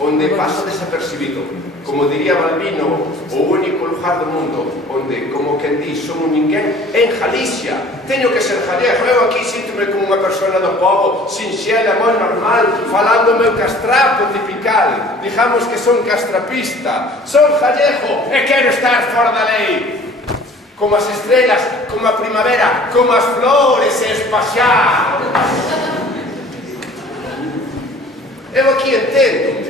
onde paso desapercibido. Como diría Balbino, o único lugar do mundo onde, como quen di, son un ninguén, en Galicia. Teño que ser gallego. Eu aquí síntome como unha persona do povo, sinxela, moi normal, falando o meu castrapo tipical. Digamos que son castrapista. Son gallego e quero estar fora da lei. Como as estrelas, como a primavera, como as flores espaxadas. Eu aquí entendo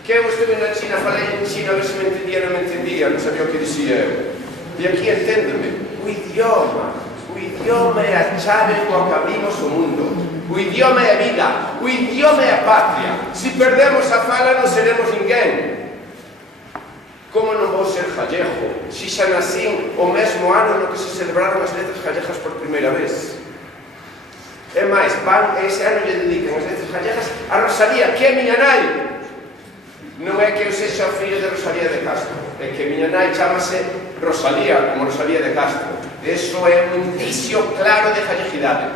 que eu estuve na China, falei en China, a ver se me entendía, non me entendía, non sabía o que dicía eu. E aquí enténdeme, o idioma é a chave coa que abrimos o mundo. O idioma é a vida, o idioma é a patria. Se perdemos a fala non seremos ninguén. Como non vou ser gallego, se xa nacín o mesmo ano no que se celebraron as letras gallegas por primeira vez? É máis, ese ano lle dedican as letras gallegas a Rosalía, que é miña nai. Non é que eu sexa o fillo de Rosalía de Castro, é que miña nai chamase Rosalía, como Rosalía de Castro. Eso é un indicio claro de gallegidade.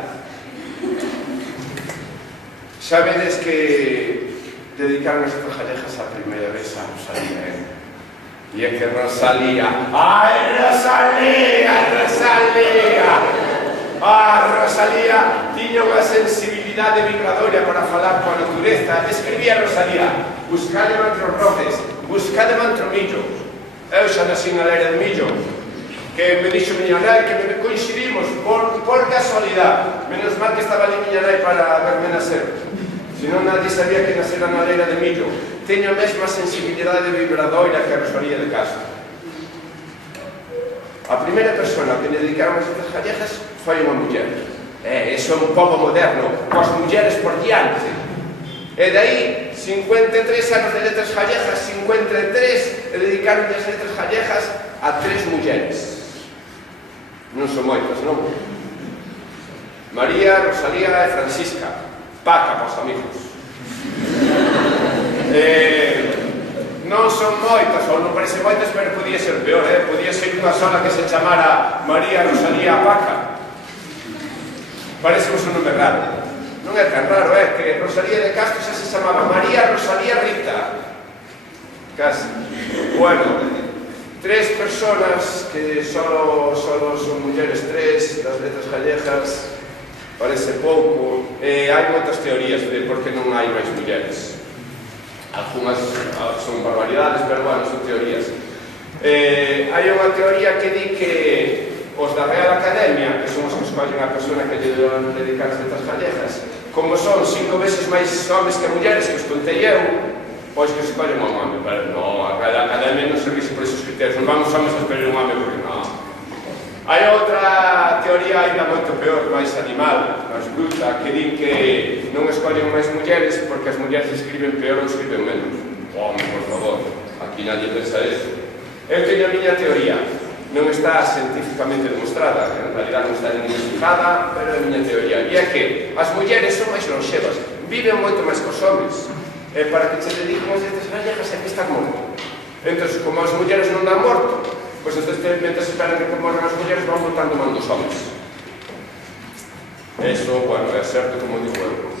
Sabedes que dedicaron as letras gallegas a primeira vez a Rosalía, E é que Rosalía, ai Rosalía, Rosalía tiña unha sensibilidade vibradora para falar coa natureza. Escribía Rosalía, buscade mantro roces, buscade mantro millo. Eu xa nací na leira de millo, que me dixo miña nai, que me coincidimos por casualidade. Menos mal que estaba ali miña nai para verme nacer, senón nadie sabía que nacera na leira de millo. Teño a mesma sensibilidade vibradora que a Rosalía de Castro. A primeira persona que me dedicaron as letras gallegas foi unha muller. Eso é un pobo moderno, coas mulleres por diante. E daí, 53 anos de letras gallegas, 53 dedicaron as letras gallegas a 3 mulleres. Non son moitas, non? María, Rosalía e Francisca. Paca, pos amigos. Non son moitas, ou non parece moitas, pero podía ser peor, podía ser unha sola que se chamara María Rosalía Paca. Parece un nome raro. Non é tan raro, que Rosalía de Castro xa se chamaba María Rosalía Rita. Casi. Bueno, 3 personas que solo son mulleres, 3 das letras gallegas, parece pouco. Hai moitas teorías de por que non hai máis mulleres. Algúnas son barbaridades, pero bueno, son teorías. Hai unha teoría que di que os da Real Academia, que son os que escollen a persona que lle deben dedicar as letras gallegas, como son 5 veces máis homes que mulleres, que os contei eu, pois que escollen un home. Pero non, a Real Academia non servise por esos criterios, non vamos homes a escolher un home porque non. Hai outra teoría ainda moito peor, máis animal, máis bruta, que din que non escollen máis mulleres porque as mulleres escriben peor ou escriben menos. Home, por favor, aquí nadie pensa eso. Eu teño a miña teoría, non está científicamente demostrada, en realidad non está investigada, pero é a miña teoría. E é que as mulleres son máis longevas, viven moito máis cos homes, e para que se dediquen as letras gallegas é que están morto. Entón, como as mulleres non dan morto, pois entonces, mentre esperan que morran as mulleres, van voltando man dos homes. Eso, bueno, é certo como digo eu.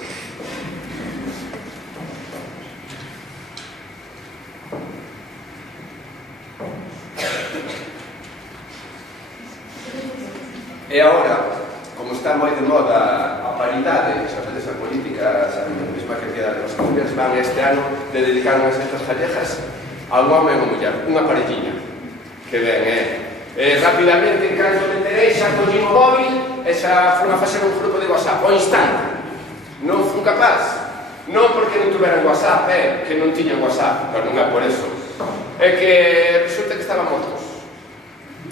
E agora, como está moi de moda a paridade, xa vedes a política, a mesma cantidad de mulleres van este ano de dedicar as letras gallegas a un home e unha muller, unha parelliña. Que ben, rapidamente, en canto me enterei, xa collín o móvil e xa fun a facer un grupo de WhatsApp ao instante. Non fun capaz, non porque non tuveran WhatsApp, que non tiñan WhatsApp, pero non é por eso. É que resulta que estaban mortos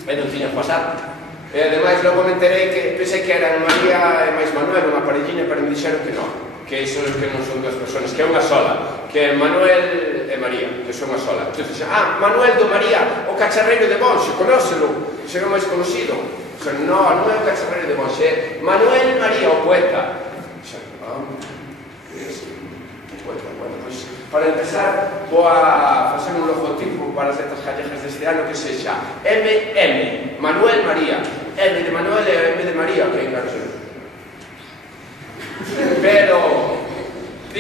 e non tiñan WhatsApp. E ademais logo me enterei que pensei que eran María e máis Manuel, unha parellina, pero me dixeron que non, que iso que non son 2 personas, que é unha sola, que é Manuel e María, que son unha sola. Entón, Manuel do María, o cacharreiro de Bonxe, conócelo, será máis conocido. Non é o cacharreiro de Bonxe, é Manuel María, o poeta. Bueno, pois, para empezar, vou a facer un logotipo para as letras gallegas deste ano que sexa MM, Manuel María, M de Manuel e M de María, ok, claro, sí. Pero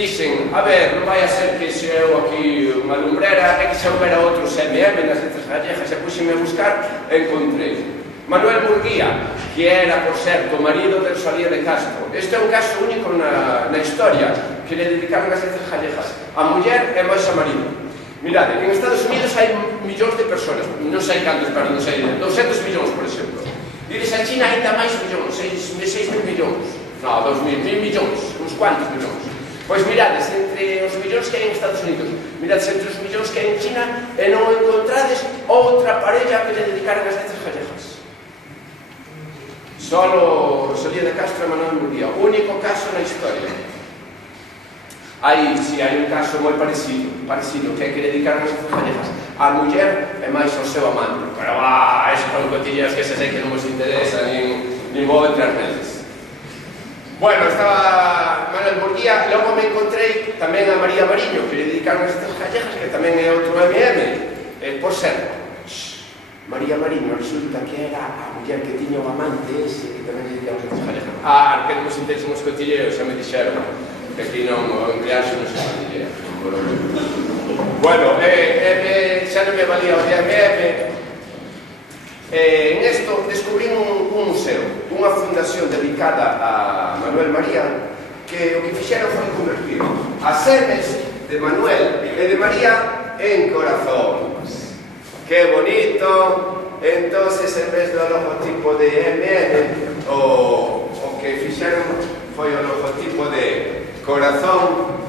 dixen, a ver, non vai a ser que se eu aquí unha lumbrera e que se houbera outros MM nas letras gallegas e puxeme a buscar e encontrei Manuel Murguía, que era, por certo, o marido de Rosalía de Castro. Este é un caso único na historia que le dedicaron as letras gallegas a muller e máis a marido. Mirade, en Estados Unidos hai millóns de personas, non sei cantos, pero non sei, 200 millóns, por exemplo. Diles a China ainda máis millóns, 6.000 millóns. No, 2.000 millóns, uns cuantos millóns. Pois mirades, entre os millóns que hai en Estados Unidos, mirades entre os millóns que hai en China e non encontrades outra parella que le dedicaran as letras gallegas. Solo Rosalía de Castro e Manuel Murguía, o único caso na historia. Hai un caso moi parecido, que hai que dedicar as letras gallegas á muller e máis ao seu amante. Pero, esos son cotilleos que se sei que non vos interesa, nin vou entrar neles. Bueno, estaba Manuel Murguía, logo me encontrei tamén a María Mariño, que le dedicaron as letras gallegas, que tamén é outro MM. Por certo, María Mariño resulta que era a muller que tiña o amante ese que tamén lle dedicamos as gallegas. Que non vos interesan os cotilleos, xa me dixeron que aquí non, o empleaxo non se cotillea. Bueno, xa non me valía o MM. En esto descubrí un museo, unha fundación dedicada a Manuel María, que o que fixeron foi convertir as M's de Manuel e de María en corazóns. ¡Qué bonito! Entonces, en vez do logotipo de MM, o que fixeron foi o logotipo de corazón.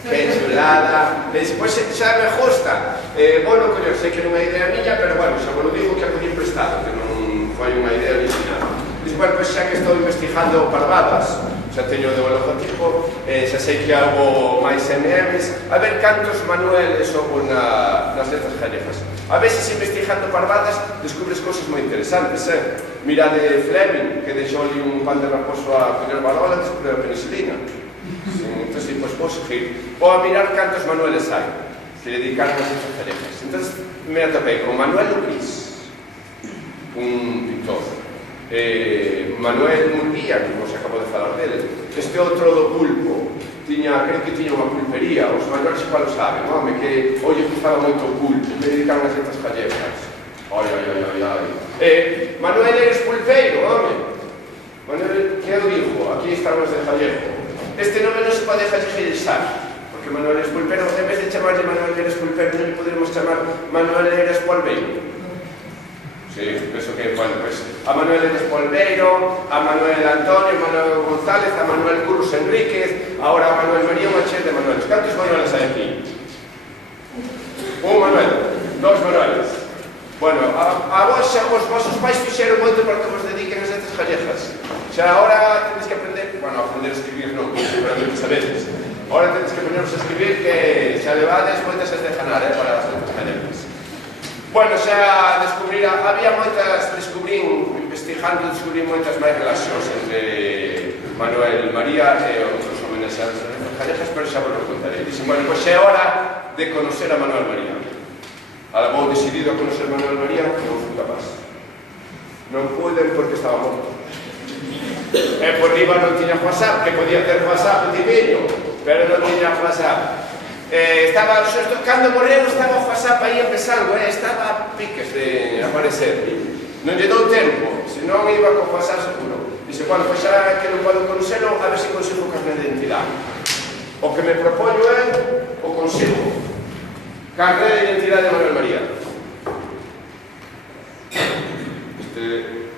¡Qué chulada! Despois xa me gusta. Bueno, coño, sei que non é idea miña, pero bueno, xa vos lo digo que a collí prestado, que non foi unha idea original. Despois, pois xa que estou investigando parvadas, xa teño o logotipo, xa sei que hago máis MMs, a ver cantos Manueles houve nas letras gallegas. A veces, investigando parvadas, descubres cosas moi interesantes, Mirade Fleming, que deixou ali un pan de raposo a coller barola, descubriu a penicilina. Entón, pois vou seguir. Vou a mirar cantos Manueles hai, que dedicaron as letras gallegas. Entón, me atopei con Manuel Lugrís, un pintor. Manuel Murguía, que vos acabo de falar dele. Este outro do pulpo, creo que tiña unha pulpería, os maiores igual o saben, home, que olle gustaba moito o pulpo, me dedicaron as letras gallegas. Manuel eres pulpeiro, home. Manuel, que eu digo? Aquí estamos de gallego. Este nome non se pode galleguizar, porque Manuel eres pulpeiro, en vez de chamarle Manuel eres pulpeiro, non lle poderemos chamar Manuel eres polveiro. Sí, penso que, bueno, pues a Manuel Eres Polveiro, a Manuel Antonio, a Manuel González, a Manuel Curros Enríquez, ahora a Manuel María, unha chea de Manueles. Cantos Manueles hai aquí? Un Manuel, dos Manueles. Bueno, a vos xa os vosos pais fixeron moito para que vos dediquen as letras gallegas. Xa agora tenéis que aprender, bueno, aprender a escribir non, seguramente sabedes. Agora tenéis que poneros a escribir que xa levades moitas as de ganar, para as letras gallegas. Bueno, xa había moitas, investigando, descubrí moitas máis relacións entre Manuel María e outros homenaxeados das letras gallegas, pero xa vos lo contarei. Dixen, bueno, pois é hora de conocer a Manuel María. Vou decidido a conocer a Manuel María, que non fui capaz. Non pude porque estaba morto. E por riba non tiña WhatsApp, que podía ter WhatsApp de tiño, pero non tiña WhatsApp. Cando morreu estaba o WhatsApp aí empezando, estaba a piques de aparecer. Non lle dou tempo, senón iba co WhatsApp seguro. Dice, bueno, pois xa que non podo conocelo, a ver se consigo o carnet de identidade. O que me propoño é o consigo. Carnet de identidade de Manuel María.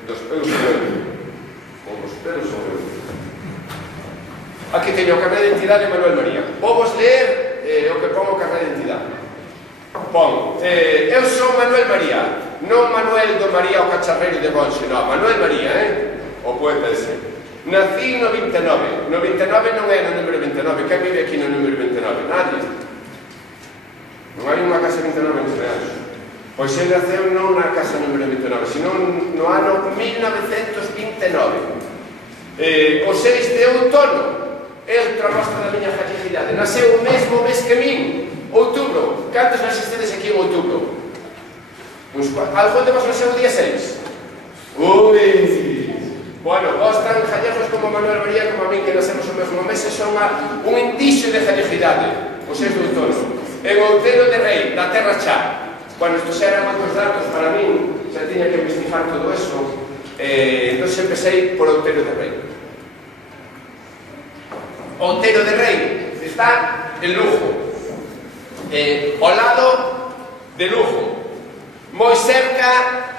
Dos pelos ou eu. Aquí teño o carnet de identidade de Manuel María. Vou vos ler o que pon o carnet de identidade. Pon, eu sou Manuel María, non Manuel do María o Cacharreiro de Bonxe, non, Manuel María, o poeta ese. Nací no 29, no 29 non é no número 29, quen vive aquí no número 29? Nadie. Non hai unha casa 29 nos reais. Pois ele naceu non na casa número 29, senón no ano 1929. O 6 de outono, é outra mostra da miña galleguidade. Nasceu o mesmo mes que min, outubro. Cantos nacestedes aquí en outubro? Algún de vos nasceu o día 6? Ui! Bueno, vos tan gallegos como Manuel María, como a min, que nacemos o mesmo mes, son un indixo de gallegidade, o 6 de outono. En Outeiro de Rei, da Terra Chá. Bueno, estos eran moitos datos para min, xa tiña que investigar todo eso, entón empecé por Outeiro de Rei. Outeiro de Rei está en Lugo, ao lado de Lugo, moi cerca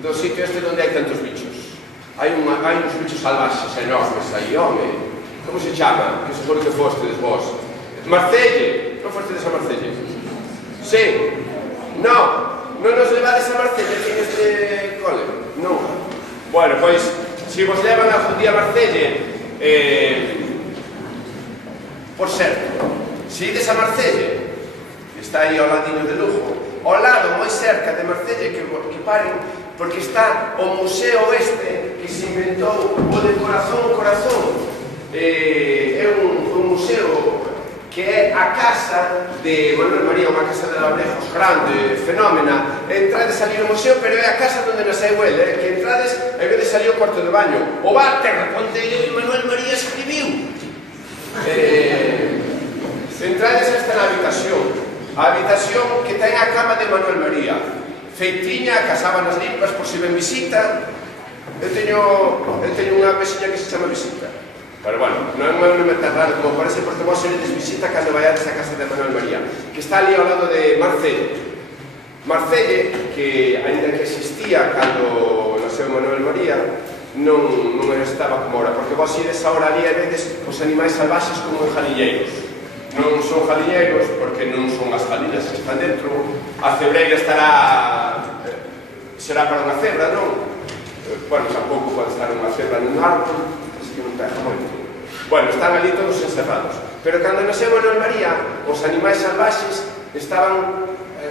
do sitio este onde hai tantos bichos. Hai uns bichos salvaxes enormes aí, home. Como se chama? Que seguro que fostedes vos. Marcelle. Non fostedes a Marcelle? Sí. Non nos levades a Marcelle en este cole? Non. Bueno, pois, se vos levan algún día a Marcelle, por certo, se ides a Marcelle, que está aí ao ladinho de Lugo, ao lado, moi cerca de Marcelle, que paren, porque está o museo este que se inventou, o de Corazón. É un museo que é a casa de Manuel María, unha casa de labrejos grande, fenómena. Entrades ali no museo, pero é a casa onde nasceu el, que entrades e vedes ali o cuarto de baño, o váter onde Manuel María escribiu. Entrades esta na habitación que ten a cama de Manuel María, feitiña, casaban as limpas por si ven visita. Eu teño unha veciña que se chama Visita, pero bueno, non é un nome tan raro como parece, porque vos seredes visita cando vaiades a casa de Manuel María, que está ali ao lado de Marcelle, que ainda que existía cando nasceu Manuel María, non estaba como ahora, porque vos ides ahora ali e vedes os animais salvaxes como en jaliñeiros. Non son jaliñeiros porque non son as jaliñas que están dentro. A cebreira será para unha cebra, non? Bueno, tampouco pode estar unha cebra nun árbol, así que non pega moito. Bueno, están ali todos encerrados. Pero cando nasceu Manuel María, os animais salvaxes estaban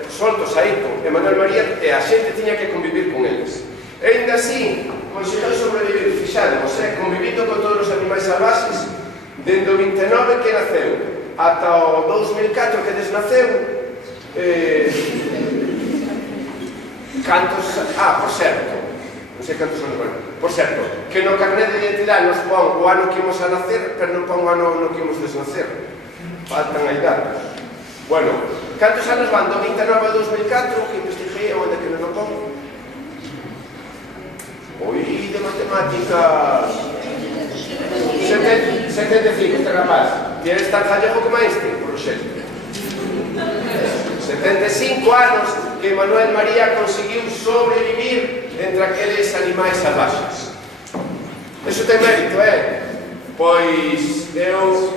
soltos aí, e Manuel María e a xente tiña que convivir con eles. E ainda así, conseguiu sobrevivir, fixademos, convivindo con todos os animais salvaxes, dende o 29 que naceu ata o 2004 que desnaceu. Cantos... por certo, non sei cantos son, por certo, que no carnet de identidade nos pon o ano que imos a nacer, pero non pon o ano no que imos desnacer. Faltan aí datos. Bueno, cantos anos van do 29 ao 2004, que investiguei onde que non o pon? Oi, de matemáticas... 75, este rapaz. Tienes tan gallego como este, por xente. 75 anos que Manuel María conseguiu sobrevivir entre aqueles animais salvaxes. Eso ten mérito, Pois eu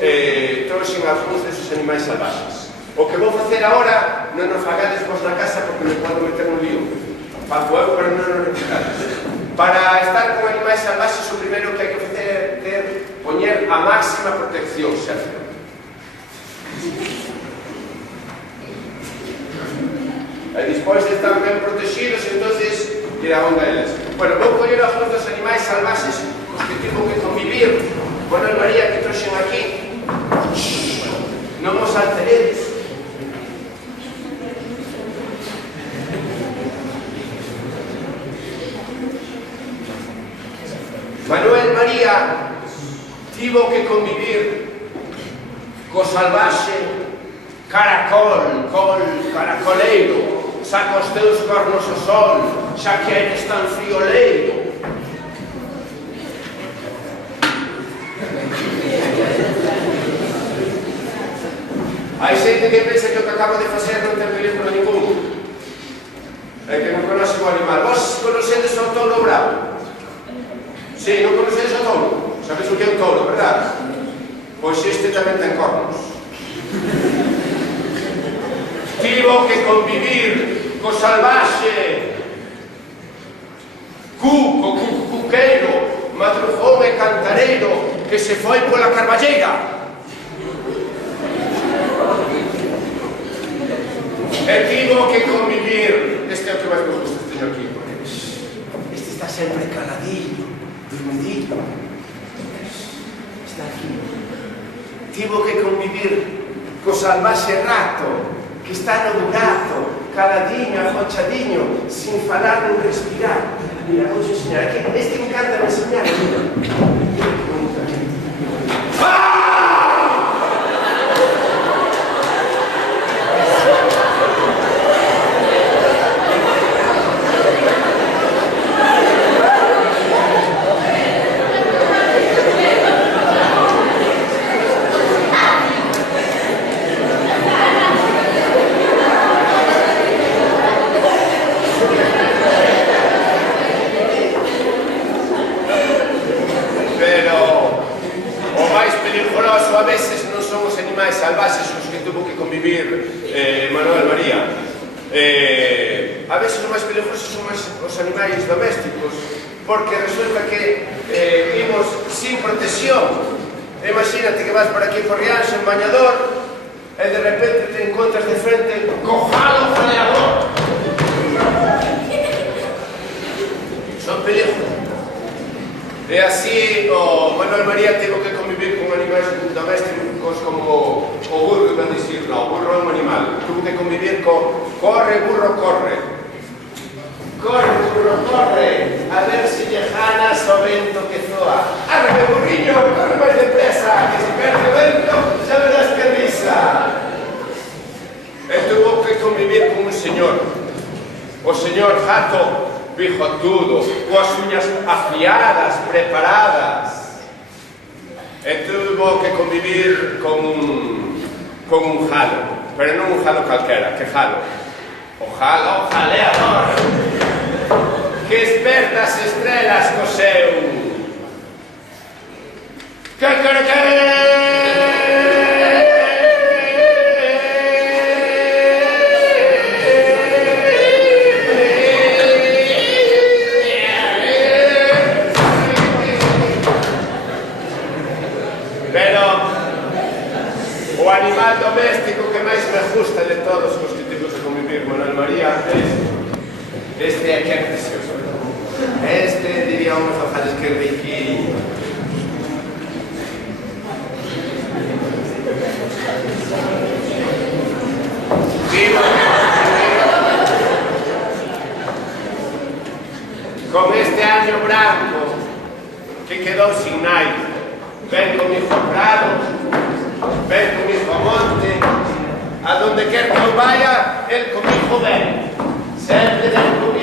trouxen algúns desos animais salvaxes. O que vou facer agora non nos fagades vos na casa porque me podo meter un lío. Fago eu, pero non nos replicades. Para estar con animais salvaxes, o primeiro que hai que facer é poñer a máxima protección, Sergio. E despois de estar ben protegidos, entonces ir a onda eles. Bueno, vou coller algúns dos animais salvaxes cos que tivo que convivir. Manuel María, que trouxen aquí. Non os alteredes. Manuel María tivo que convivir co salvaxe caracoleiro, saca os teus cornos o sol, xa que eres tan frioleiro. Hai xente que pensa que o que acabo de facer non ten peligro ningún. É que non conoce o animal. Vos conocedes o touro bravo? Sí, non conocedes o touro? Sabes o que é un touro, verdad? Pois este tamén ten cornos. Tivo que convivir co salvaxe cuqueiro, madrugón e cantareiro que se foi pola carballeira. E tivo que convivir, este é o que máis me gusta, este aquí, porque este está sempre caladillo, dormidillo, está aquí. Tivo que convivir co salvaxe rato, que está no burato, caladinho, ajochadiño, sin falar nin respirar. Mira, vou enseñar aquí, este me encanta enseñar, mira. ou a veces non son os animais salvaxes os que tuvo que convivir Manuel María. A veces os máis peligrosos son os animais domésticos, porque resulta que vimos sin protección. Imagínate que vas por aquí por Rianxo en bañador e de repente te encontras de frente co jalo faleador. Son peligros. E así o Manuel María tivo que convivir con animais domésticos como o burro, iban a dicir, non, o burro é un animal. Tuvo que convivir co corre, burro, corre. Corre, burro, corre, a ver se lle janas o vento que zoa. Arre, burriño, corre máis depresa, que se perde o vento, xa verás que risa. E tuvo que convivir con un señor, o señor Jato, bigotudo, coas uñas afiadas, preparadas. E tuvo que convivir con un jalo, pero non un jalo calquera, que jalo? O jalo jaleador, que esperta as estrelas co seu o animal doméstico que máis me gusta de todos os que temos de convivir Manuel María este aquí é precioso. Este diría unhos ojales que riquillo. Con este año branco que quedou sin nai, ven con hijo a prado, ven con hijo a monte, a donde quer que eu vaya, el comigo ven, sempre ven comigo.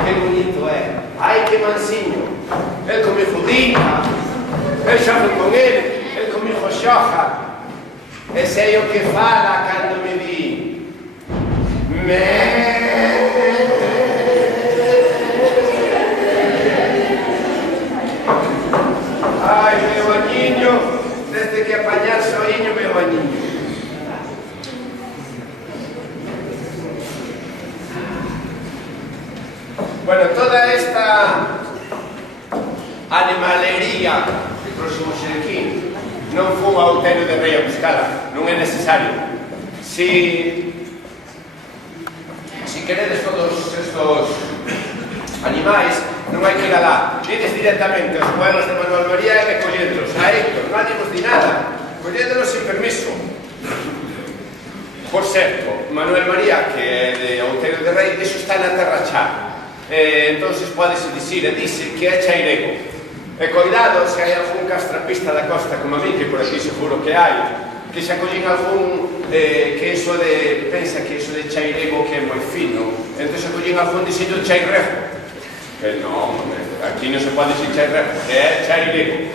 Que bonito é, ai que mansiño, el comigo diga, el xojo con el comigo xoja, e sei o que fala cando me di ai, meu añiño, desde que apañar soiño, meu añiño. Bueno, toda esta animalería de próximo xerequín non foi ao Outeiro de Rei a buscala, non é necesario. Si queredes todos estos animais, non hai que ir alá. Ides directamente aos poemas de Manuel María e recolledlos. A Héctor, nadie vos di nada. Colledlos sin permiso. Por certo, Manuel María, que é de Outeiro de Rei, iso está na Terra Chá. Entonces podese dicir, e dice que é chairego. E coidado se hai algún castrapista da costa como a mí, que por aquí seguro que hai, que se acollín algún que iso de, pensa que iso de chairego que é moi fino, entón se acollín algún dicindo chairrejo. Que non, aquí non se pode dicir chairrejo, que é chairego.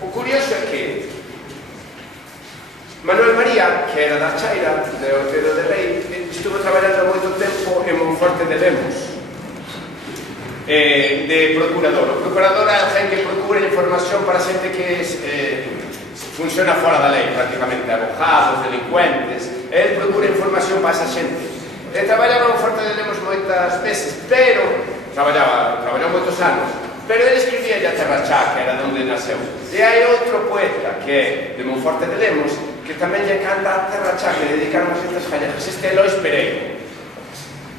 O curioso é que Manuel María, que era da Chaira, de Outeiro de Rei, estuvo traballando moito tempo en Monforte de Lemos, de procurador. O procurador é alguén que procura información para xente que funciona fora da lei, prácticamente, abogados, delincuentes. Ele procura información para esa xente. Traballaba en Monforte de Lemos moitas veces, pero traballou moitos anos, pero ele escribía a Terra Chá, que era onde nasceu. E hai outro poeta que é de Monforte de Lemos, que tamén lle canta a Terra Chá, que dedicaron as estas gallegas. Este é Lois Pereiro.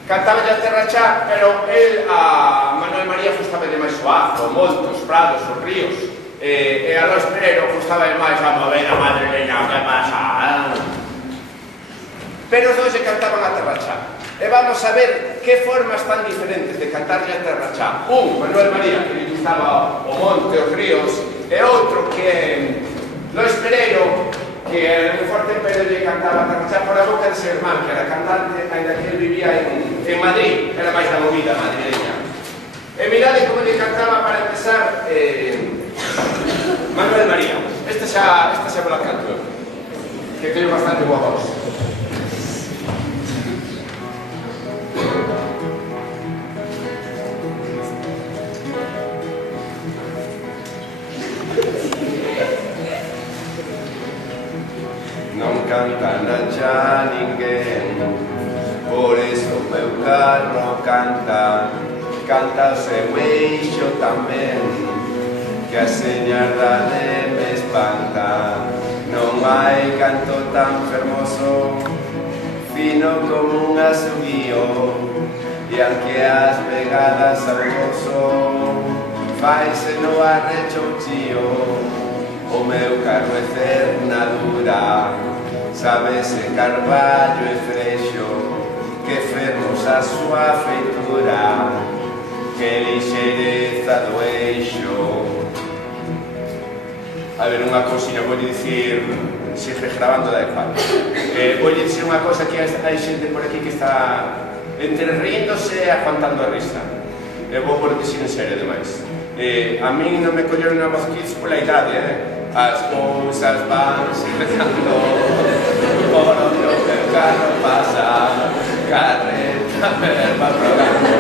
Cantaba a Terra Chá, pero a Manuel María gustaba de máis o Azo, o Monte, os prados, os ríos. E a Lois Pereiro gustaba de máis a movena madrileña, que pasa? Pero os dois lle cantaban a Terra Chá. E vamos a ver que formas tan diferentes de cantarle a Terra Chá. Un, Manuel María, que lle gustaba o monte, os ríos, e outro que é Lois Pereiro, que era moi forte, pero lle cantaba a Terra Chá por a boca de seu irmán, que era cantante, ainda que ele vivía en Madrid, era máis da movida madrileña. E mirade como lle cantaba para empezar Manuel María. Esta xa me la canto, que teño bastante boa voz. canta na xa ninguén. Por eso o meu carro canta, canta o seu eixo tamén, que a señardade me espanta. Non hai canto tan fermoso, fino como un asubío, e aunque as pegadas ao gozo faise no arrecho chío. O meu carro é cernadura, sabese carballo e freixo, que fermos a súa feitura, que lixeireza do eixo. A ver, unha cousinha, vou dicir, sigue grabando da igual. Vou dicir unha cosa que hai xente por aquí que está entre riéndose e aguantando a risa. Vou por dicir en serio, demais. A mí non me colleron a voz kids pola idade, as cousas van empezando, por onde o meu carro pasa, carreta verba programo,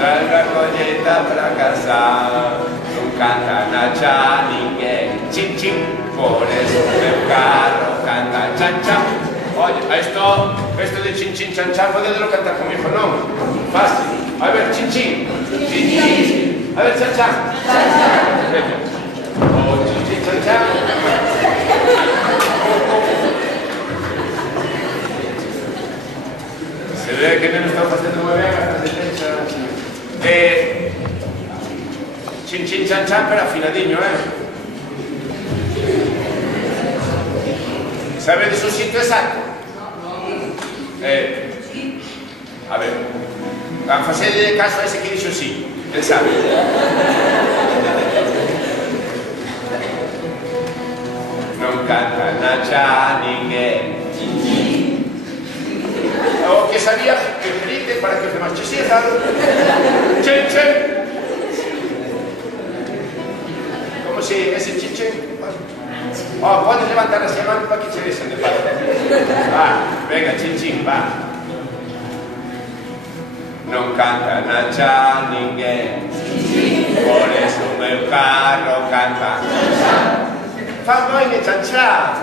traiga a colleita pra casa, non canta na xa ninguén, chin chin, por eso o meu carro canta chan chan. Oye, esto de chin chin chan chan podedelo cantar comigo, non? Fácil. A ver, chin chin, chin chin, a ver, chan chan, chan chan. Oh, chin chin chan chan. Se ve que non están facendo moi ben as defensas. Chin chin chan chan, pero afinadiño, Sabedes o sitio exacto? A ver, a facede caso a ese que dixo sí, el sabe. Non canta na xa ninguén. O que sabía que grite para que os demás che sigan. Chen, chen. Como se ese chen, chen. Podes levantar así a mano para que che desen de paso. Va, venga, chen, chen, va. Non canta na xa ninguén, por eso o meu carro canta. Fa moi de chan xa.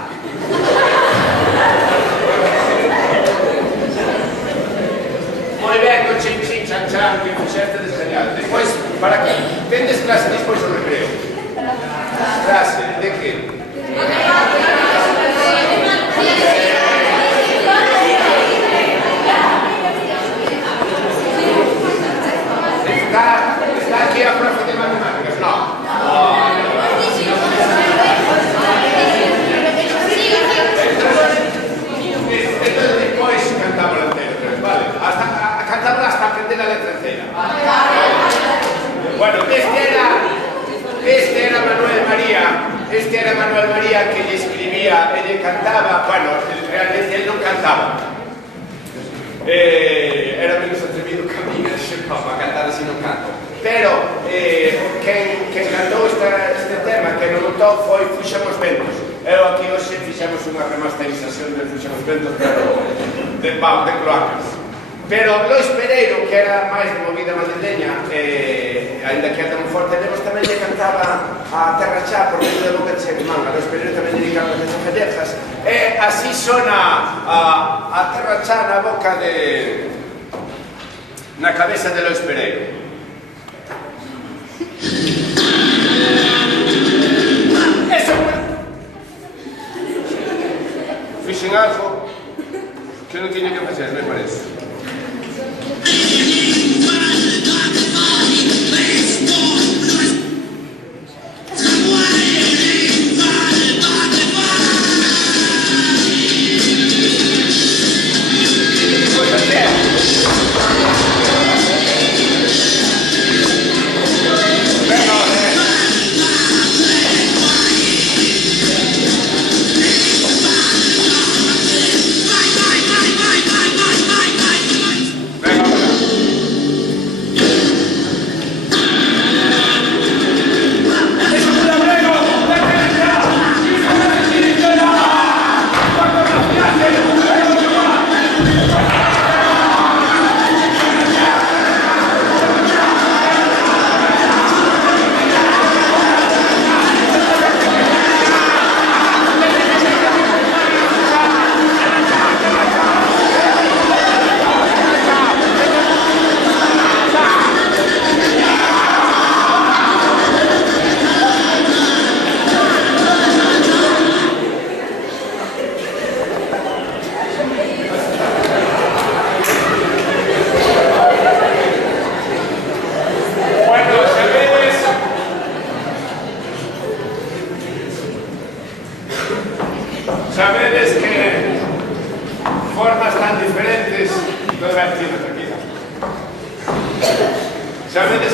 Moi ben, con chin chin chan chan que puxerte de genial. Despois, para que tendes clase despois do recreo. Clase, de que? Está aquí a profe de matemáticas, no. Entonces despois cantamos la entera, vale? A cantarla hasta aprender la letra entera. Bueno, este era Manuel María que lle escribía, lle cantaba, bueno, realmente él non cantaba. Era menos atrevido que a mí, para cantar así non canto. Pero quen cantou este tema, que non notou, foi Fuxamos Ventos. Eu aquí hoxe fixamos unha remasterización de Fuxamos Ventos, pero de cloacas. Pero Lois Pereiro, que era máis de movida madrileña, ainda que ata moi forte, levos tamén lle cantaba a Terra Chá por medio de boca de manga. Lois Pereiro tamén lle dedicaba as gallejas. E así sona a Terra Chá na boca de... na cabeza de Lois Pereiro. Eso foi... Fixen algo que non tiña que facer, me parece.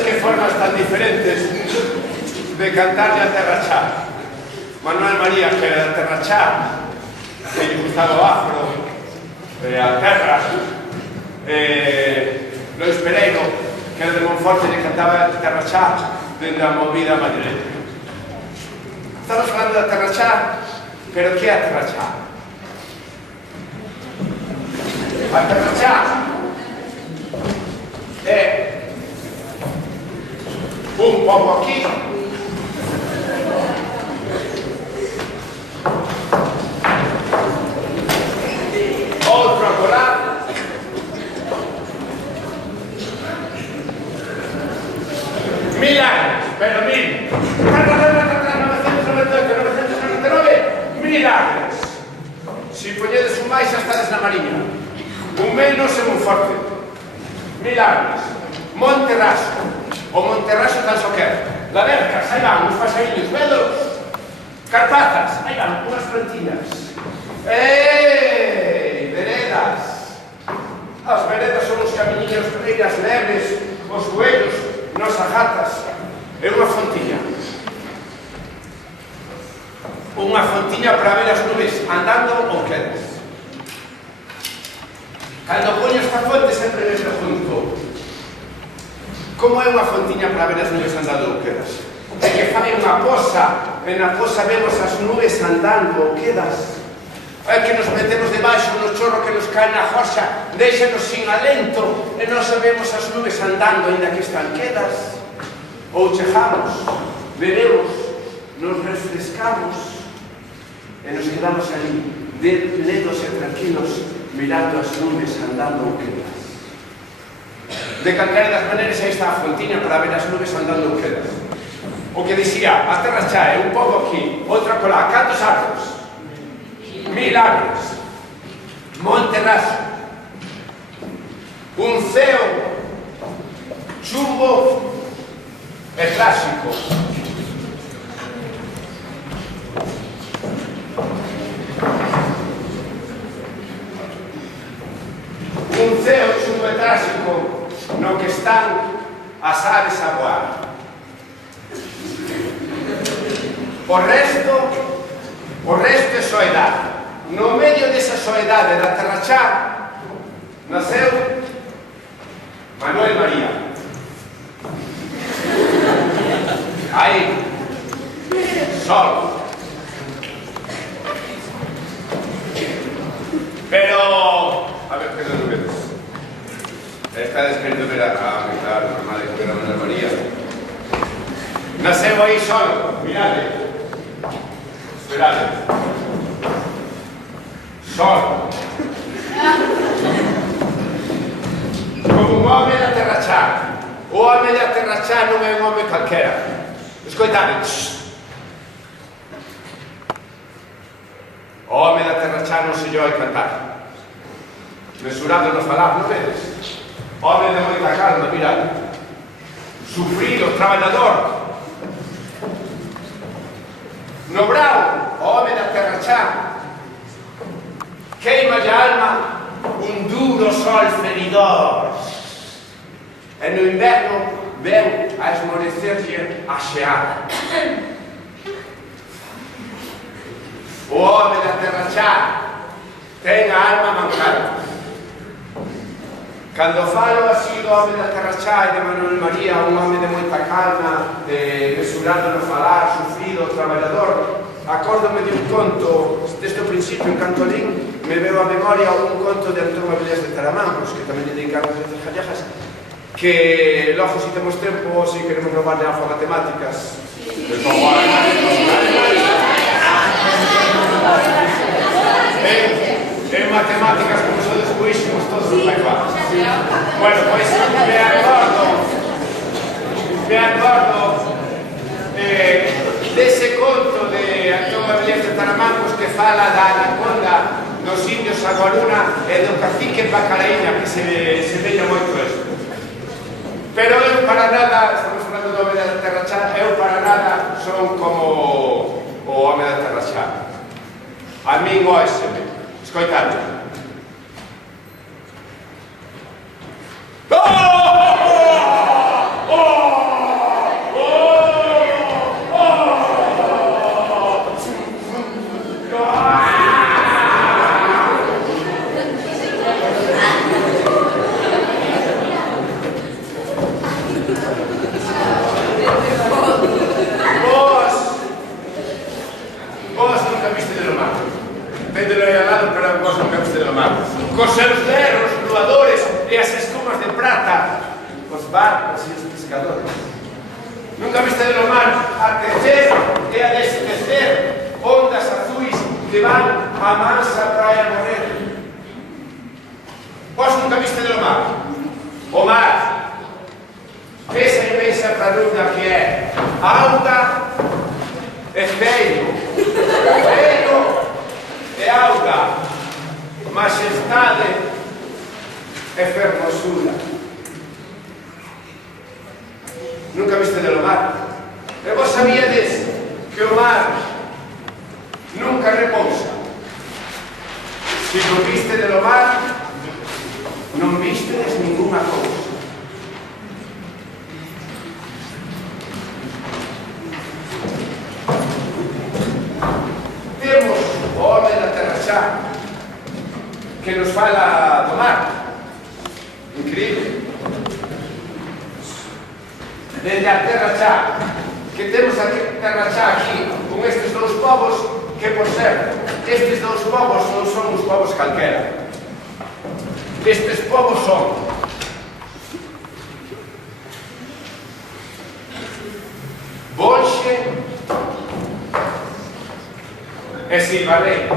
sabedes que formas tan diferentes de cantarlle a Terra Cha. Manuel María, que era a Terra Cha, que lle gustaba o afro, a terra, Lois Pereiro, que era de Monforte, lle cantaba a Terra Cha dende a movida madrileña. Estamos falando da Terra Cha, pero que é a Terra Cha? A Terra Cha é un pobo aquí, outro acolá, mil anos, pero mil, 999, mil anos. Si poñedes un máis, xa estades na Mariña. Un menos e un forte. Mil anos. Monterraso. O Monterraso tan soquer. Lavercas, aí van, uns pasarillos velos. Carpazas, aí van, unhas plantillas. Veredas. As veredas son os camiños negras leves, os buenos, nos agatas. É unha fontilla. Unha fontiña para ver as nubes andando ou quedas. Cando poño esta fonte sempre me pregunto: como é unha fontiña para ver as nubes andando ou quedas? É que fai unha poza, e na poza vemos as nubes andando ou quedas. É que nos metemos debaixo no chorro que nos cae na jorxa, déixanos sin alento, e non sabemos as nubes andando, ainda que están quedas. Ou chegamos, bebemos, nos refrescamos, e nos quedamos ali, ledos e tranquilos, mirando as nubes andando ou quedas. De calquera das maneiras, aí está a fontiña para ver as nubes andando ou quedas. O que dicía, a Terra Cha é un pobo aquí, outra colá, cantos arbos? 1000 arbres. Monterraso. Un ceo chumbo e clásico. Un ceo chumbo e clásico no que están as aves a voar. O resto é soedade. No medio desa soedade da Terra Cha naceu Manuel María. Aí, sol. Pero, a ver, que non vedes. Está desperto ver a claro, normal de ver a Manuel María. Naceu aí sol, mirade. Esperade. Sol. Como un home da Terra Cha. O home da Terra Cha non é un home calquera. Escoitade. O home da Terra Cha non se lle oi cantar. Mesurado no falar, non vedes? Home de moita calma, mirade. Sufrido, traballador. No brao, o home da Terra Cha queima de alma un duro sol feridor. E no inverno ven a esmorecerlle a xeada. O home da Terra Cha ten a alma mancada. Cando falo así do home da Terra Cha e de Manuel María, un home de moita calma, mesurado no falar, sufrido, traballador, acórdome de un conto, desde o principio en Cantolín, me veo a memoria un conto de Antón Avilés de Taramancos, que tamén lle dedicaron as letras gallegas, que logo, se temos tempo, se queremos robarle algo a matemáticas, en matemáticas, como son despoísimos, todos os paivas. Bueno, pois me acordo dese conto de Antón Avilés de Taramancos que fala da anaconda dos indios Aguaruna e do cacique Pacaraíña, que se veía moito isto. Pero eu para nada, estamos falando do home da Terra Cha, eu para nada son como o home da Terra Cha. A min óiseme, escoitade. Oh! Nunca viste de lo mar a tecer e a destecer ondas azuis que van a mansa praia morrer. Vos nunca viste de lo mar? O mar, esa inmensa pradura que é auga e feiro e auga, majestade e fermosura. Nunca viste de lo mar? E vos sabíades que o mar nunca repousa? Se non viste de lo mar, non vistedes ninguna cousa. Temos o home da Terra Xa que nos fala do mar. Increíble. Desde a Terra Xa, que temos a Terra Xa aquí, con estes dous povos, que, por certo, estes dous povos non son uns povos calquera. Estes povos son Bonxe e Silvarrei.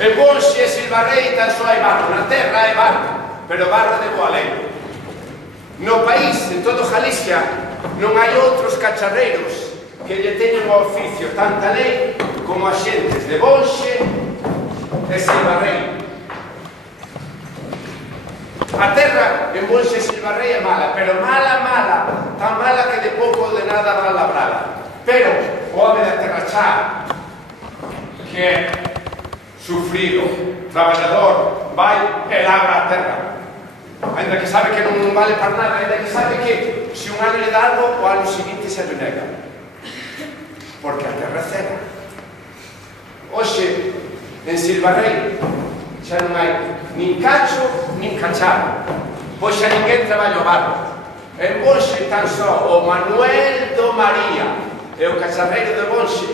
En Bonxe e Silvarrei tan só hai barro, na terra hai barro, pero barro de Boaleiro. No país, en todo Galicia, non hai outros cacharreiros que lle teñen o oficio tanta lei como as xentes de Bonxe e Silvarrei. A terra en Bonxe e Silvarrei é mala, pero mala, mala, tan mala que de pouco de nada va labrada. Pero o home da Terra Xa, que é sufrido, traballador, vai e labra a terra. Ainda que sabe que non vale para nada, ainda que sabe que se un ano lle dá algo, o ano seguinte se renega. Porque a terra é cega. Hoxe, en Silvarrei, xa non hai nin cacho, nin cachado. Pois xa ninguén traballa o barro. En Bonxe tan só o Manuel do María e o cacharreiro de Bonxe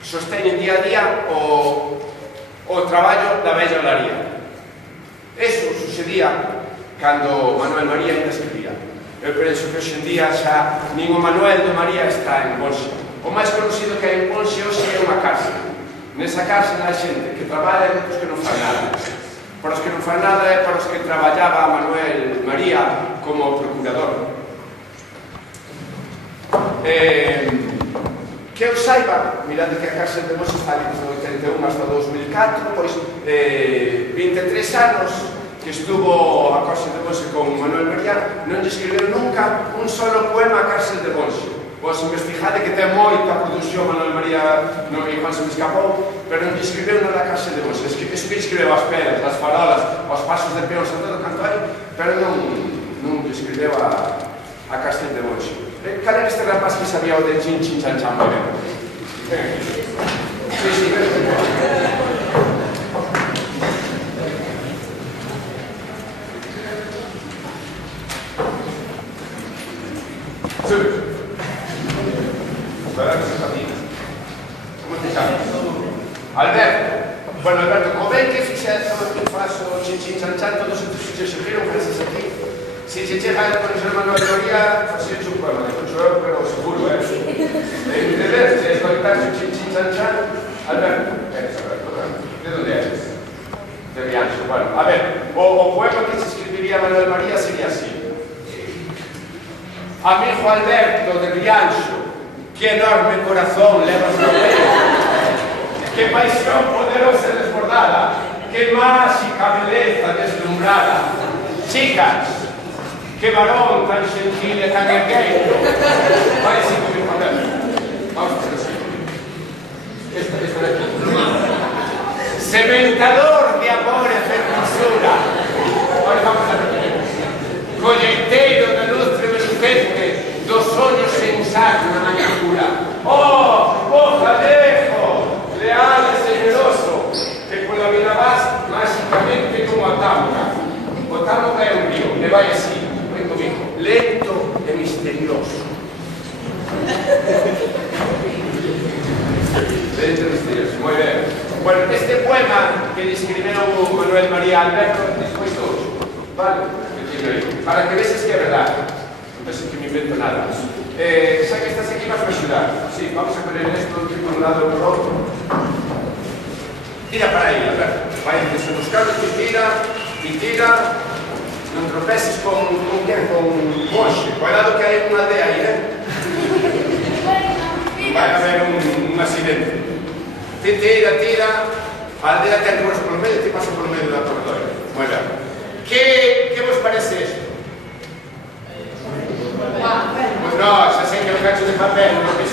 sosteñen día a día o traballo da bella olaría. Eso sucedía cando Manuel María ainda escribía. Eu penso que hoxe en día xa nin o Manuel do María está en Bonxe. O máis conocido que hai en Bonxe hoxe é unha cárcel. Nesa cárcel hai xente que traballa e outros que non fan nada. Para os que non fan nada é para os que traballaba Manuel María como procurador. Que eu saiba, mirando que a cárcel de Bonxe está desde o 81 hasta 2004, pois 23 anos que estuvo a cárcel de Bonxe con Manuel María, non lle escribeu nunca un solo poema a cárcel de Bonxe. Vos investigade que ten moita produción Manuel María, non igual se me escapou, pero non lle escribeu nada a cárcel de Bonxe. Escribeu as pelas, as farolas, os pasos de peóns a todo canto hai, pero non lle escribeu a cárcel de Bonxe. Cal era este rapaz que sabía o de chin chin chan chan moi ben? Sí, sí. Sube. Como te chamas? Alberto. Bueno, Alberto, como ven que fixezo que faço chin chin chan chan, todos os fixos se viron, gracias a ti. Si se chega con o Manuel María, facía un poema, de concho eu, pero seguro, de ver, de escoitar chin chin chan chan. Alberto, eres Alberto, de onde eres? De Rianxo. Bueno, a ver, o poema que se escribiría Manuel María sería así. Amigo Alberto de Rianxo, que enorme corazón levas no peito, que paixón poderosa e desbordada, que máxica beleza deslumbrada. Chicas, que varón tan gentil e tan ergueiro. Vai así con mi papel. Vamos a hacer así. Esta de aquí. Sementador de amor e fermosura. Ahora vamos a repetir. Colleiteiro de lustre velucente, dos soños sen sar na maña pura. Oh Jalejo, leal e generoso, que pola vida vas máxicamente como a Támuga. O Támuga é un río, e vai así. Lento e misterioso. Lento e misterioso, moi ben. Bueno, este poema que describeu Manuel María Alberto, despois todos, vale? Para que veses que é verdade. me invento nada. Xa que estás aquí vas a axudar. Sí, vamos a poner esto por un lado e por outro. Tira para aí, Alberto. Vai buscando, tira. Non tropeces con Moxe. Cuidado que hai unha aldea aí, vai haber un accidente. Tira. A aldea ten ruas polo medio, te pasa polo medio da corredora. Moi ben. Que vos parece isto? Pois non, xa sei que é un cacho de papel, porque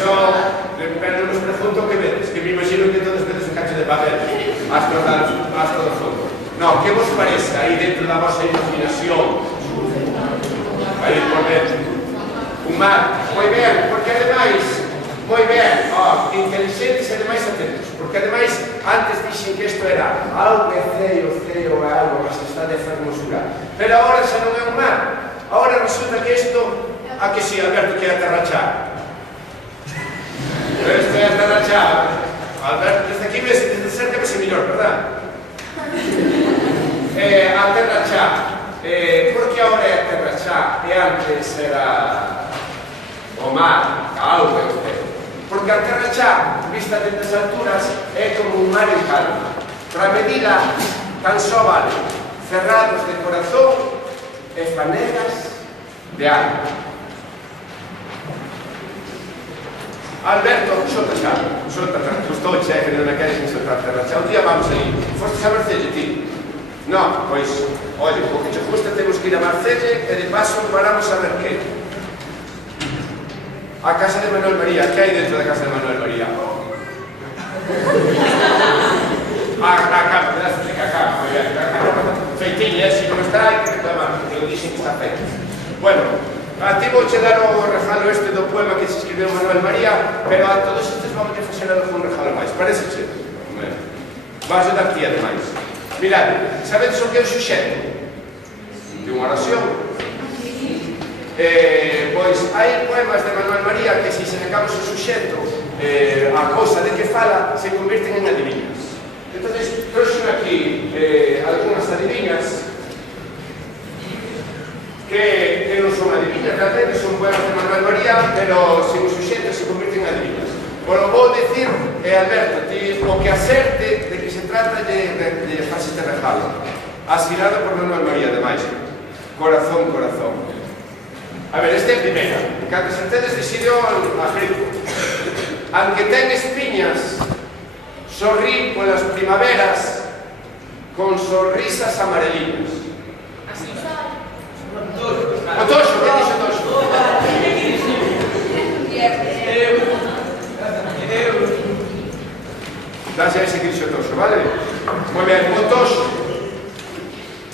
pero non nos pregunto que vedes, que me imagino que todos vedes un cacho de papel hasta do fondo. Non, que vos parece aí dentro da vosa imaginación? Aí por dentro. Un mar, moi ben, porque ademais, moi ben, inteligentes e ademais atentos, porque ademais antes dixen que isto era algo é ceo é algo, mas está de fermosura. Pero agora xa non é un mar, agora resulta que isto, a que si, Alberto, que é a terrachá. Isto é a terrachá. Alberto, desde aquí desde cerca vese mellor, verdad? A terrachá. Porque agora é a terrachá e antes era o mar, a auga e o ceo. Porque a terrachá, vista desde as alturas, é como un mar en calma. Para medila, tan só vale cerrados de corazón e fanegas de alma. Alberto, solta xa, gustou che que non me queres nin soltar terrachá. Un día vamos aí. Fostes a Marcelle, ti? Non, pois, oye, porque che gusta temos que ir a Marcelle e de paso paramos a ver que a casa de Manuel María. Que hai dentro da casa de Manuel María? A cama, pedazo de cama, moi ben, a cama feitiña, se non está, hai que reclamar, porque lo dixen que está feito. Bueno, a ti vou che dar o regalo este do poema que se escribeu Manuel María, pero a todos estes vamos a facer algún regalo máis, parece che? Vas a dar ti, ademais. Mirad, sabedes o que é o xuxeto? De unha oración. Pois hai poemas de Manuel María que se sacamos o suxeto, a cousa de que fala, se convirten en adiviñas. Entón, trouxen aquí algunhas adiviñas que non son adiviñas, realmente son poemas de Manuel María, pero sen o suxeto se convirten en adiviñas. Bueno, vou dicir, Alberto, ti o que acerte de que se trata de facer este regalo. Asinado por Manuel María, ademais. Corazón. A ver, esta é a primeira. Cando certedes dixídeo a grito. Aunque ten espiñas, sorrí polas primaveras con sonrisas amareliñas. O Toxo, que dixo Toxo? Dase a ese que dixo Toxo, vale? Moi ben, o Toxo.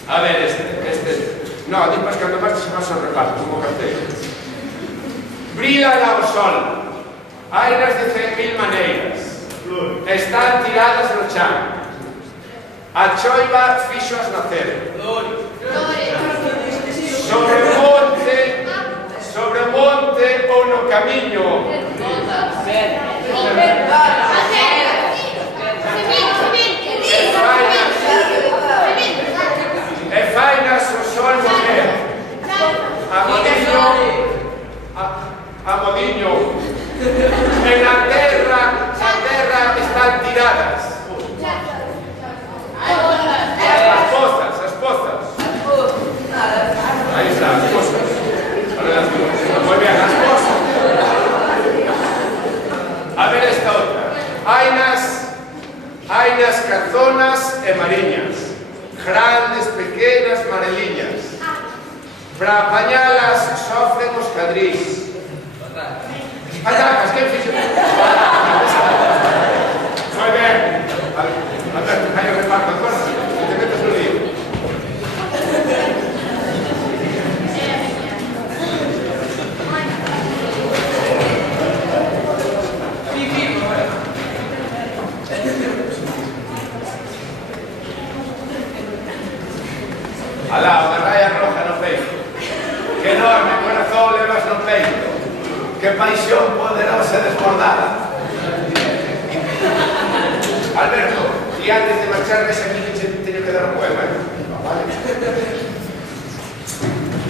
A ver, este. No, dipas cando marches se vas ao reparto, como carteiro. Brila o sol, hainas de 100.000 maneiras, están tiradas no chan. A choiva fixoas nacer. Sobre o monte ou no camiño. E fainas o sol morrer. A modiño. En la terra están tiradas. As pozas. Aí está, as pozas. Moi ben, as pozas. A ver esta outra. Hainas cazonas e mariñas. Grandes, pequenas, mareliñas. Para apañalas sofren os cadrís. Patacas, quen fixo? Moi ben. Alberto, hai o reparto, acorda? Non te metas no lío. Alá, unha raya roja no peito. Que enorme corazón levas no peito. Que paixón poderosa desbordada. Alberto, e antes de marchar ves aquí que teño que dar un poema, vale?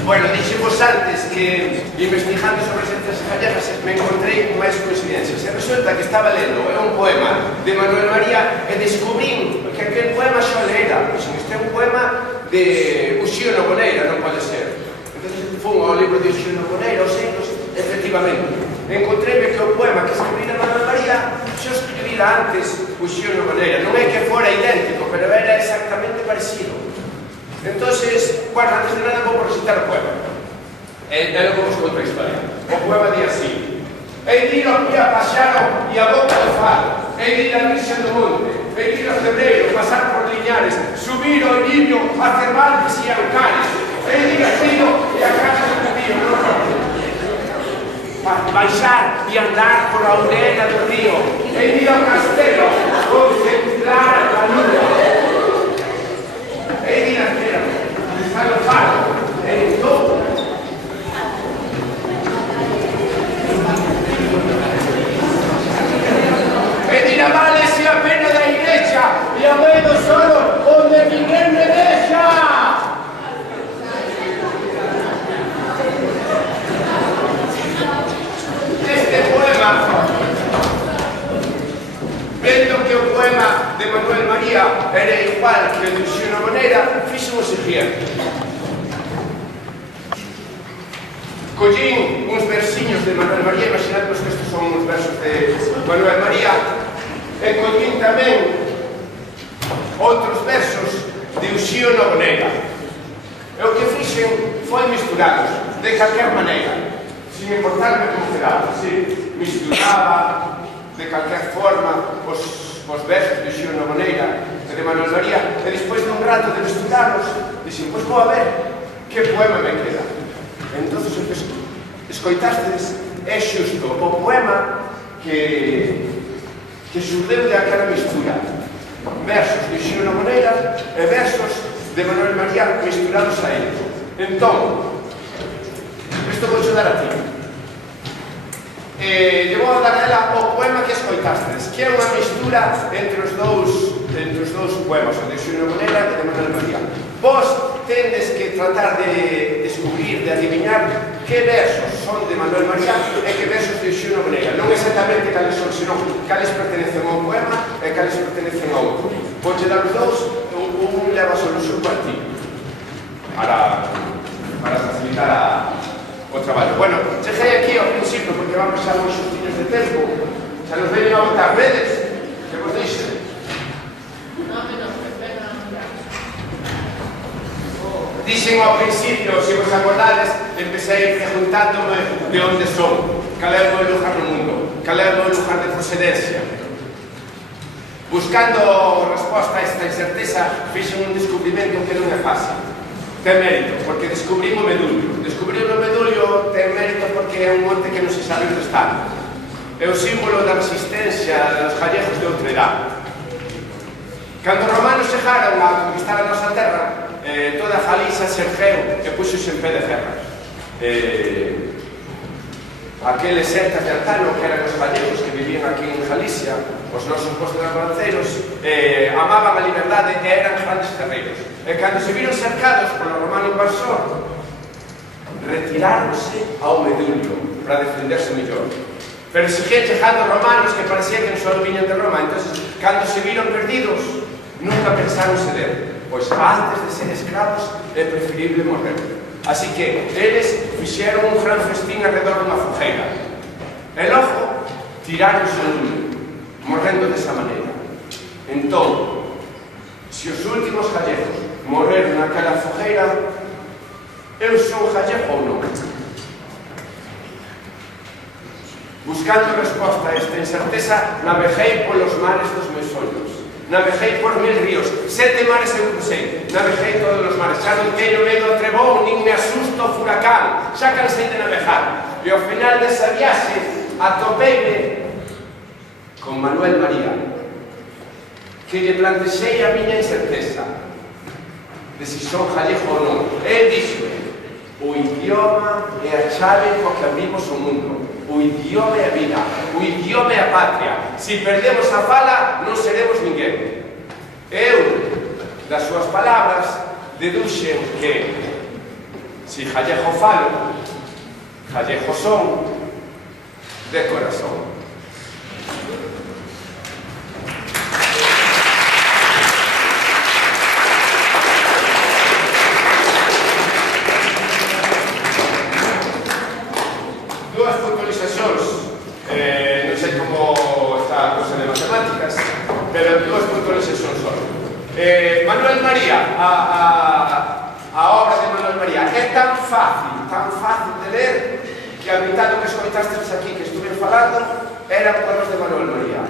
Bueno, dixemos antes que investigando sobre as letras gallegas me encontrei con máis coincidencias. E resulta que estaba lendo un poema de Manuel María e descubrín que aquel poema xa era. Este é un poema de Uxío Noboneira, non pode ser. Entón, fun ao libro de Uxío Noboneira, os siglos, efectivamente. Encontréme que o poema que escribira Manuel María xa escribira antes Uxío Noboneira. Non é que fora idéntico, pero era exactamente parecido. Entonces, bueno, antes de nada vou recitar o poema. E logo vos conto a historia. O poema di así: Ei dilo que a paxaro e a boca do faro, ei dilo a risa do monte, ei dilo a febreiro, pasar por liñares, subir ao libio, a cervantes e a Lucares, ei dilo a tiro e a casa do tío, baixar e andar por a orella do río, ei dilo ao castelo, contemplar a luna. Ei dilo a cera, está no faro, en todo. E dirá vale se a pena da igrexa e a medo solo onde ninguén me deixa. Este poema, vendo que o poema de Manuel María era igual que o de Uxío Noboneira, fixo o seguinte. Collín uns versiños de Manuel María, imaginadnos que estes son uns versos de Manuel María, e collín tamén outros versos de Uxío Noboneira. E o que fixen foi misturados, de calquer maneira, sin importarme como quedaba. Misturaba de calquer forma os versos de Uxío Noboneira e de Manuel María, e despois de un rato de misturarlos, dixen, pois vou a ver que poema me queda. Entón, o que escoitastes é xusto o poema que xurdeu de aquela mistura. Versos de Uxío Noboneira e versos de Manuel María misturados a eles. Entón, isto vou dar a ti. Lle vou dar a ela o poema que escoitastes, que é unha mistura entre os dous poemas, o de Uxío Noboneira e de Manuel María. Vos tendes que tratar de descubrir, de adivinar que versos son de Manuel María e que versos de Uxío Noboneira. Non exactamente cales son, senón cales pertenecen ao poema e cales pertenecen ao outro. Vouche dar os dous, un leva a solución para ti, para facilitar o traballo. Bueno, cheguei aquí ao principio porque vamos a uns xustiños de tempo. Xa nos veñen a botar redes, que vos deixen. Dixen ao principio, se vos acordades, empecé preguntándome de onde son, cal é o meu lugar no mundo, cal é o meu lugar de procedencia. Buscando resposta a esta incerteza, fixen un descubrimento que non é fácil. Ten mérito, porque descubrí o medullo. Descubrí o medullo ten mérito porque é un monte que non se sabe onde está. É o símbolo da resistencia dos gallegos de outra edade. Cando os romanos chegaron a conquistar a nosa terra, toda a Galicia se ergueu e puxose en pé de ferra. Aqueles celtas de antano, que eran os gallegos que vivían aquí en Galicia, os nosos postos lanceiros, amaban a liberdade e eran grandes guerreiros. E cando se viron cercados polo romano invasor, retiráronse ao medullo para defenderse mellor. Pero seguían chegando romanos que parecía que non só viñan de Roma. Entón, cando se viron perdidos, nunca pensaron ceder, pois antes de ser escravos é preferible morrer. Así que eles fixeron un gran festín alrededor dunha fogueira. E logo tiraronse ao lume, morrendo desa maneira. Entón, se os últimos gallegos morreron naquela fogueira, eu sou gallego ou non? Buscando resposta a esta incerteza, naveguei polos mares dos meus ollos. Naveguei por 1000 ríos, 7 mares eu cruzei. Naveguei todos os mares. Xa non teño medo ao trebón, nin me asusto ao furacán. Xa cansei de navegar. E ao final desa viaxe, atopeime con Manuel María, que lle plantexei a miña incerteza de se son gallego ou non. El dixo: o idioma é a chave co que abrimos o mundo. O idioma é a vida, o idioma é a patria. Se perdemos a fala, non seremos ninguén. Eu, das súas palabras, deduxen que Si gallego falo, gallego son, de corazón. Dúas puntualizacións, non sei como está a cosa de matemáticas, pero dúas puntualizacións son. Manuel María, a obra de Manuel María é tan fácil de ler que a mitad do que escoitastes aquí que estuve falando eran poemas de Manuel María.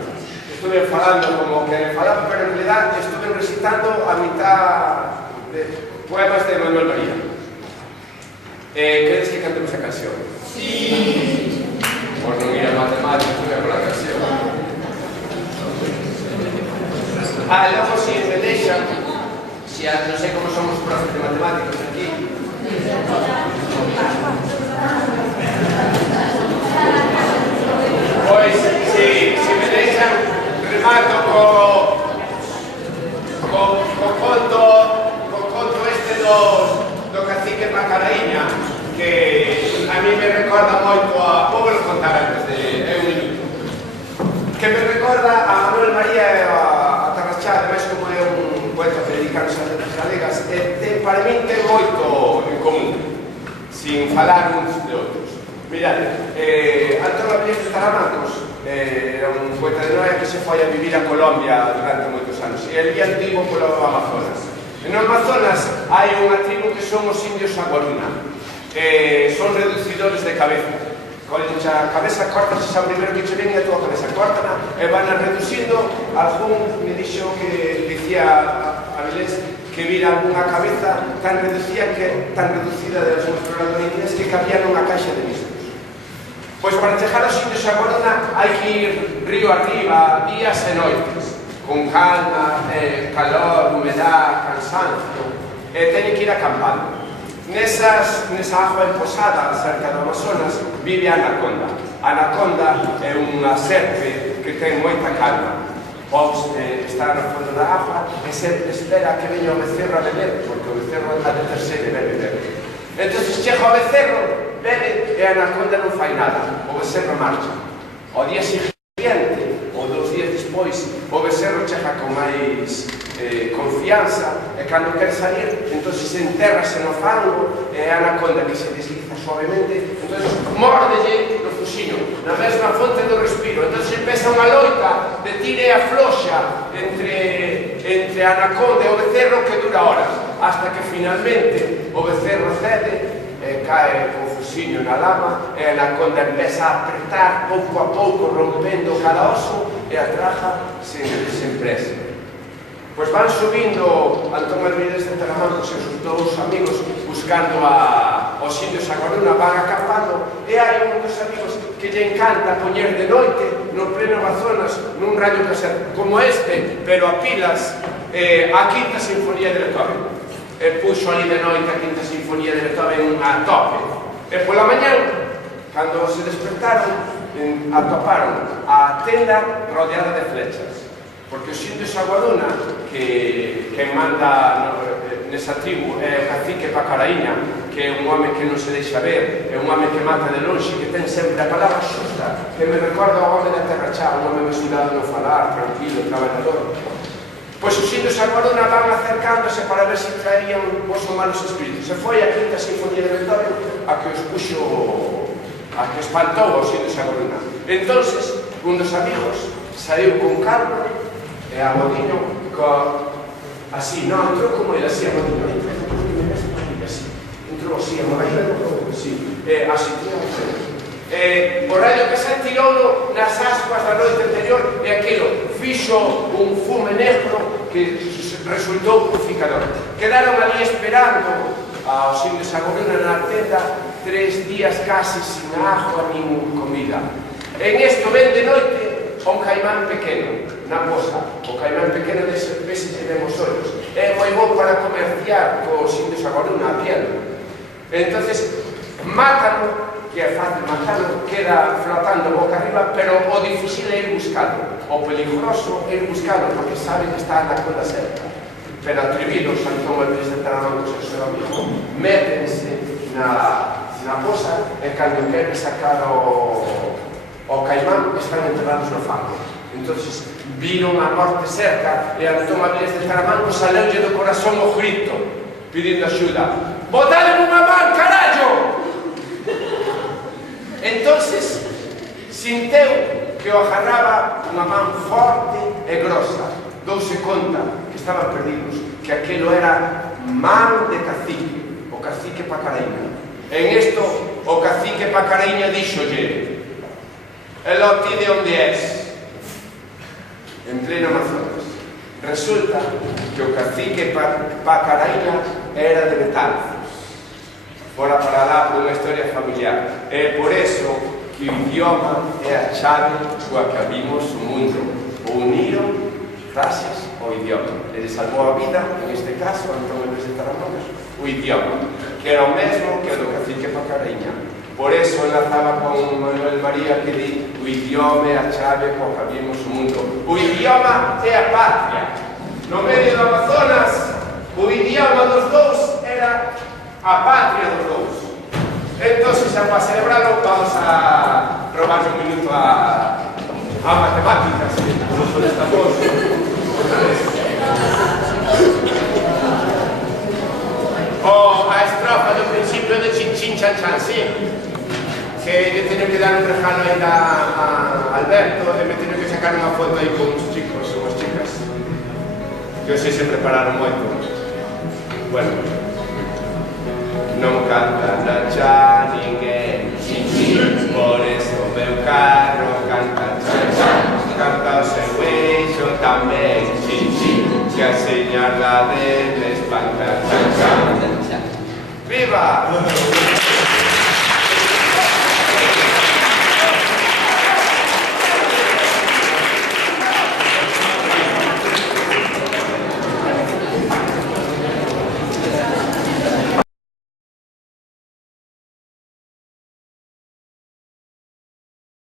Estuve falando como que falaba, pero en realidad estuve recitando a mitad de poemas de Manuel María. Queres que cantemos a canción? Sí! Por non ir a matemáticas, estuve con a canción. Logo, se me deixan, non sei como somos profes de matemáticas aquí. Pois, se me deixan, remato co conto este do cacique Macaraíña, que a mí me recorda moito a... Vou velo contar antes de un minuto. Que me recorda a Manuel María e a Tarrachá, ademais como é un poeta que dedicarse ás letras galegas, e para mí ten moito en común, sin falar uns de outros. Mirade, Antonio Avilés de Taramancos era un poeta de Noia que se foi a vivir a Colombia durante moitos anos, e el guía antigo polo Amazonas. En o Amazonas hai unha tribu que son os indios Aguaruna, son reducidores de cabeza. A cabeza cortas, xa o primeiro que che ven é a tua cabeza, córtana e van reducindo. Algún me dixo que dicía Avilés que vira unha cabeza tan reducida de las exploradores que cabía nunha caixa de mismos. Pois para chegar aos indios a Corona hai que ir río arriba, días e noites, con calma, calor, humedad, cansancio, e teñen que ir acampando. Nesa agua emposada cerca do Amazonas vive a anaconda. A anaconda é unha serpe que ten moita calma. Pois está no fondo da agua e sempre espera que veña o becerro a beber, porque o becerro a deterse de beber. Entón, chega o becerro, bebe e a anaconda non fai nada. O becerro marcha. Ao día seguinte, ou 2 días despois, o becerro chega con máis confianza, e cando quer salir, entón se entérrase no fango, e a anaconda que se desliza suavemente, entón mórdelle no fuxiño, na mesma fonte do respiro. Entón se empeza unha loita de tira e afloxa entre a anaconda e o becerro que dura horas, hasta que finalmente o becerro cede e cae con fuxiño na lama, e a anaconda empeza a apretar pouco a pouco, rompendo cada oso, e a traja sen presa. Pois van subindo Antón Avilés de Taramancos e os seus dous amigos buscando aos indios a Corona, van acampando, e hai un dos amigos que lle encanta poñer de noite no pleno Amazonas nun radio caseto como este, pero a pilas, a Quinta Sinfonía de Beethoven. E puxo ali de noite a Quinta Sinfonía de Beethoven a tope. E pola mañán, cando se despertaron, atoparon a tenda rodeada de flechas. Porque os indios Aguaruna, que manda nesa tribu é o cacique Pacaraíña, que é un home que non se deixa ver, é un home que mata de longe, que ten sempre a palabra xusta, que me recorda ao home da Tarrachá, un home mesurado no falar, tranquilo, traballador. Pois os indios Aguaruna van acercándose para ver se traían os malos espíritus. Se foi a Quinta Sinfonía de Beethoven a que os puxo, a que espantou aos indios Aguaruna. Entonces, un dos amigos saiu con calma, e a Modiño, así, non, entrou como ele, así, a Modiño, entrou así, a Modiño, así, o radio casal tirouno nas ascuas da noite anterior, e aquilo fixo un fume negro que resultou purificador. Quedaron ali esperando aos indios Aguaruna na tenda 3 días casi sin agua nin comida. En isto ven de noite un caimán pequeno na posa. O caimán pequeno dese pese que vemos ollos é moi bon para comerciar cos indios Aguaruna a piel. Entonces mátalo, que é fácil matalo, queda flotando boca arriba, pero o difícil é ir buscalo, o peligroso é ir buscalo, porque sabe que está na cola cerca. Pero atrevidos, Antón Avilés de Taramancos e o seu amigo, métense na posa, e cando queren sacar o caimán están enterrados no fango. Entonces viron a morte cerca e Antón Avilés de Taramanco saleulle do corazón o grito pedindo axuda: botale unha man, carallo! Entonces sinteu que o agarraba unha man forte e grosa. Douse conta que estaban perdidos, que aquelo era man de cacique, o cacique Pacaraíña. En esto o cacique Pacaraíña díxolle: "Elo ti de onde és?" En pleno Amazonas. Resulta que o cacique Pacaraíña era de Betanzos, fora para lá por unha historia familiar. E por eso que o idioma é a chave coa que abrimos o mundo. O uniron gracias ao idioma. Ele salvou a vida, en este caso, Antón Avilés de Taramanco, o idioma, que era o mesmo que o do cacique Pacaraíña. Por eso enlazaba con Manuel María que di: o idioma é a chave coa que abrimos o mundo. O idioma é a patria. No medio do Amazonas, o idioma dos dous era a patria dos dous. Entón, xa para celebrarlo, vamos a robar un minuto a matemáticas, que non estamos. A estrofa do principio de Chin Chin Chan Chan, sí, que lle teño que dar un regalo ainda a Alberto e me teño que sacar unha foto aí con uns chicos ou unhas chicas que hoxe se prepararon moito. Bueno, non canta xa ninguén.